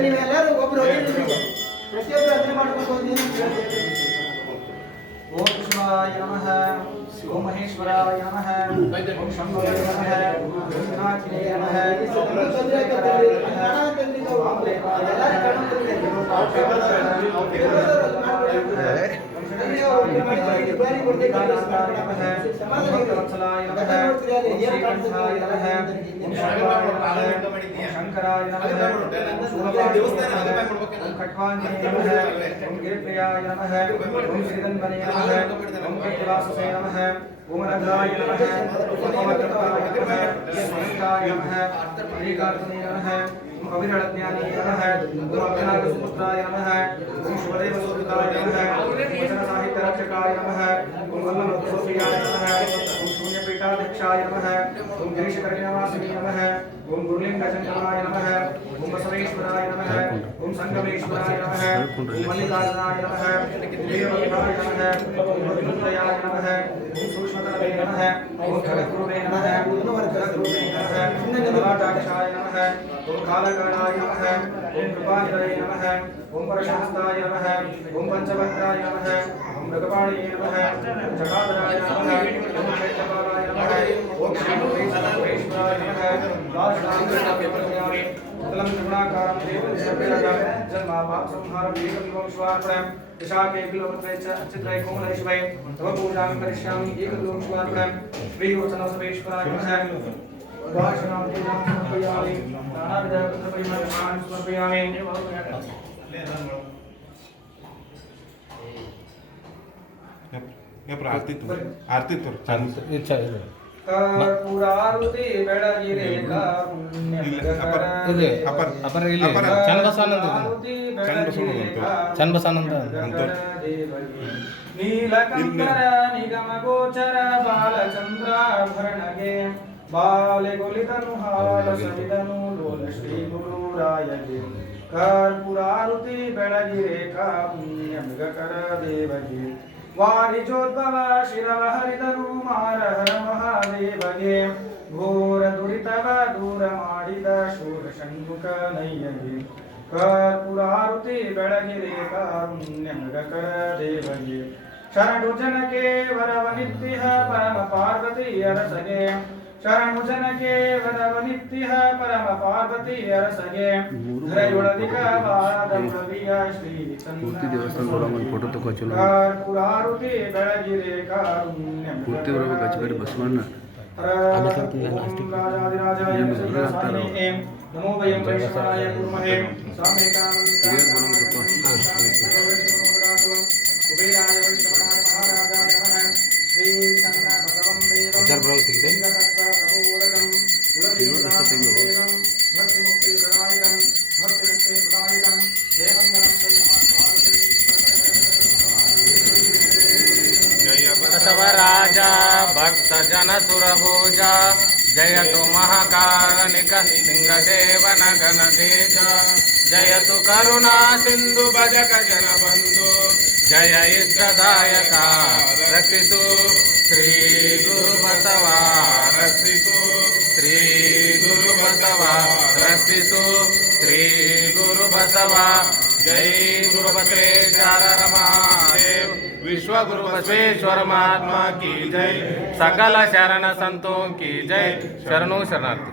ನೀವೆಲ್ಲರೂ ಒಬ್ಬರು ಪ್ರತಿಯೊಬ್ಬರು ಅದನ್ನ ಮಾಡ್ಕೊಂಡು ಓಂ ಶಿವಾಯ ನಮಃ ಓಂ ಮಹೇಶ್ವರಾಯ ನಮಃ ಓಂ ಶಂಭವೇ ನಮಃ ಓಂ ನಾಥಿನೇ ನಮಃ ಶಂಕರಾಯ ನಮಃ ಖಟ್ವಾಂಜನೇ ನಮಃ ಓಂ ಗಿರಿಪ್ರಿಯಾಯ ನಮಃ ಓಂ ಶ್ರೀಧನ್ವನೇ ನಮಃ ಓಂ ಕೈಲಾಸಸೇ ನಮಃ ಓಂ ರಘಾಯ ನಮಃ ಓಂ ಅಮೃತಾಯ ನಮಃ ಓಂ ಅನಂತಾಯ ನಮಃ ಶ್ರೀಕಾರ್ತನೇ ನಮಃ ಓಂ ಅವಿರಳಜ್ಞಾನೇ ನಮಃ ಓಂ ಅಭಿನಾಗಸುಪುತ್ರಾಯ ನಮಃ ಓಂ ಶಿವದೇವಸೂತಾಯ ನಮಃ ಓಂ ವಚನ ಸಾಹಿತ್ಯ ರಕ್ಷಕಾಯ ನಮಃ ಓಂ ಅಲ್ಲಮಧ್ವೋಪಿಯಾಯ ನಮಃ ಓಂ ಶೂನ್ಯಪೀಠಾಧ್ಯಕ್ಷಾಯ ನಮಃ ಓಂ ಗಿರೀಶಕರ್ಣಿವಾಸಿನೇ ನಮಃ ಓಂ ಗುರುಲಿಂಗಚಂದ್ರನಾಯ ನಮಃ ಓಂ ಬಸವೇಶ್ವರಾಯ ನಮಃ ಓಂ ಸಂಗಮೇಶ್ವರಾಯ ನಮಃ ಓಂ ಮಲ್ಲಿಕಾರ್ಜುನಾಯ ನಮಃ ಓಂ ವೀರಭದ್ರಾಯ ನಮಃ ಓಂ ವಿನುತ್ರಯಾಯ ನಮಃ ಓಂ ಸೂಕ್ಷ್ಮತರವೇ ನಮಃ ಓಂ ಜಗದ್ಗುರುವೇ ನಮಃ ಓಂ ಜಗದ್ಗುರುವೇ ನಮಃ ಓಂ ಲಲಾಟಾಕ್ಷಾಯ ನಮಃ ಓಂ ಕಾಲಕಾಲಾಯ ನಮಃ ಓಂ ಕೃಪಾನಿಧಯೇ ನಮಃ ಓಂ ಪರಶಾಸ್ತಾಯ ನಮಃ ಓಂ ಪಂಚಭಕ್ತಾಯ ನಮಃ ಓಂ ಮೃಗಪಾಣಿಯೇ ನಮಃ ಓಂ ಜಟಾಧರಾಯ ನಮಃ ಓಂ ಕ್ಷೇತ್ರಪಾಲಾಯ ನಮಃ ಓಂ ಶ್ರೀಮುಖೇಶ್ವರಾಯ ನಮಃ तलम त्रिगुणाकारं जन्मापाप संहारं एकविवं स्वार्पणं दिशाके किलोत्रय च चित्रय कोमलैश्वय तव पूजां करिष्यामि एकविवं स्वार्पणं श्रीवचनसवेश्वराय नमः उपासनां पूजां समर्पयामि नानाविध पुत्रपरिमलान् समर्पयामि आरती तो इच्छा है कर्पूरारुति बेळगिरे ಅಪರ ಇಲ್ಲಿ ಚನ್ನಬಸವಾನಂದ ಚನ್ನಬಸವಾನಂದ ನೀಲಕಂಠರ ನಿಗಮ ಗೋಚರ ಬಾಲಚಂದ್ರಾಭರಣಗೆ ಬಾಲೆ ಗೊಲಿತನು ಹಾಲ ಸವಿದನು ಲೋಲ ಶ್ರೀ ಗುರುರಾಯಗೆ कर्पूरारुति बेळगिरे पुण्य मृगकर देवगे वारिजोद्भव शिरव हरिदनु मारहर महादेवगे घोर दुरितव दूर ಮಾಡಿದ ಶೂರ ಷಣ್ಮುಖ ನಯ್ಯಗೆ कर्पूरारुति बेळगिरे पुण्य मृगकर देवगे शरणु जनके वरवनित्तिह परम पार्वती अरसगे शरणु जनके वरवनित्तिह परम पार्वती अरसगे धरयुळदिक वादमुळविಯ ಶ್ರೀ ಪೂರ್ತಿ ದೇವಸ್ಥಾನ ಫೋಟೋ ತಗೋಚಲ್ಲ कर्पूरारुति बेळगिरे कारुण्य ಪೂರ್ತಿ ಬರಬೇಕು ಅಚ್ಚಗಡಿ ಬಸವಣ್ಣ राजाधिराजाय नमो वयं वैष्णवाय कुर्महे कुबेराय वैष्णवाय महाराजाय नमः श्री चन्द्रबसवं देवं भक्तिमुक्तिप्रदायकं भक्तिमुक्तिप्रदायकं देवमङ्गलं बसवराजा भक्त जन सुरभोजा जयतु महाकारणिक सिंहदेवन गणतेज जयतु करुणा सिंधु भजक जन बंधु जय इष्टदायक रक्षितु श्री गुरु बसवा रक्षितु श्री गुरु बसवा रक्षितु श्री गुरु बसवा जय गुरु बसवेश्वर महादेव विश्व गुरु बसवेश्वर महात्मा की जय सकल शरण संतों की जय शरणों शरणार्थी।